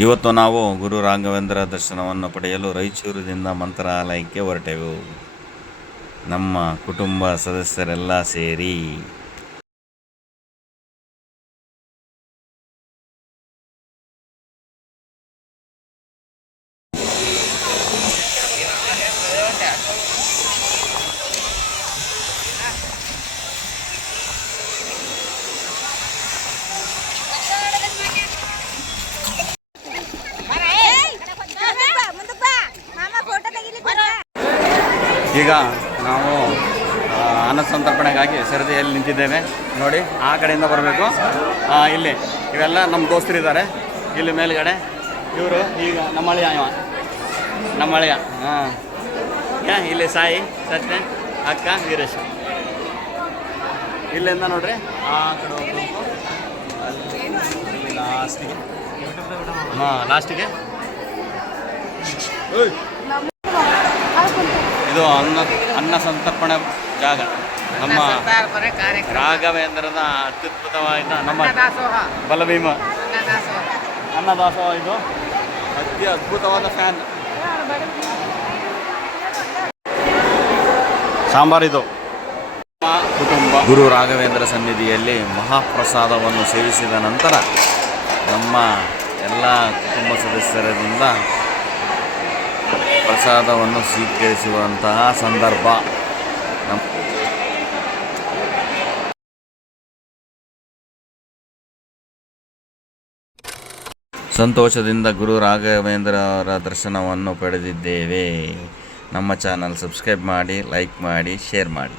ಇವತ್ತು ನಾವು ಗುರು ರಾಘವೇಂದ್ರ ದರ್ಶನವನ್ನು ಪಡೆಯಲು ರಾಯಚೂರಿನಿಂದ ಮಂತ್ರಾಲಯಕ್ಕೆ ಹೊರಟೆವು. ನಮ್ಮ ಕುಟುಂಬ ಸದಸ್ಯರೆಲ್ಲ ಸೇರಿ. ಈಗ ನಾವು ಅನ್ನ ಸಂತರ್ಪಣೆಗಾಗಿ ಸರದಿಯಲ್ಲಿ ನಿಂತಿದ್ದೇವೆ. ನೋಡಿ, ಆ ಕಡೆಯಿಂದ ಬರಬೇಕು. ಇಲ್ಲಿ ಇವೆಲ್ಲ ನಮ್ಮ ದೋಸ್ತರಿದ್ದಾರೆ. ಇಲ್ಲಿ ಮೇಲ್ಗಡೆ ಇವರು ಈಗ ನಮ್ಮಳಿಯ ಹಾಂ, ಇಲ್ಲಿ ಸಾಯಿ, ಸತ್ಯ, ಅಕ್ಕ, ವೀರೇಶ್. ಇಲ್ಲಿಂದ ನೋಡ್ರಿ ಆ ಕಡೆ ಹೋಗ್ಬೇಕು. ಲಾಸ್ಟಿಗೆ ಲಾಸ್ಟಿಗೆ ಇದು ಅನ್ನ ಸಂತರ್ಪಣೆ ಜಾಗ. ನಮ್ಮ ರಾಘವೇಂದ್ರನ ಅತ್ಯದ್ಭುತವಾದ ನಮ್ಮ ಬಲಭೀಮ ಅನ್ನದಾಸೋಹ. ಇದು ಅತಿ ಅದ್ಭುತವಾದ ಫ್ಯಾನ್ ಸಾಂಬಾರಿದು. ಕುಟುಂಬ ಗುರು ರಾಘವೇಂದ್ರ ಸನ್ನಿಧಿಯಲ್ಲಿ ಮಹಾಪ್ರಸಾದವನ್ನು ಸೇವಿಸಿದ ನಂತರ ನಮ್ಮ ಎಲ್ಲ ಕುಟುಂಬ ಸದಸ್ಯರಿಂದ ಪ್ರಸಾದವನ್ನು ಸ್ವೀಕರಿಸುವಂತಹ ಸಂದರ್ಭ. ಸಂತೋಷದಿಂದ ಗುರು ರಾಘವೇಂದ್ರರ ದರ್ಶನವನ್ನು ಪಡೆದಿದ್ದೇವೆ. ನಮ್ಮ ಚಾನಲ್ ಸಬ್ಸ್ಕ್ರೈಬ್ ಮಾಡಿ, ಲೈಕ್ ಮಾಡಿ, ಶೇರ್ ಮಾಡಿ.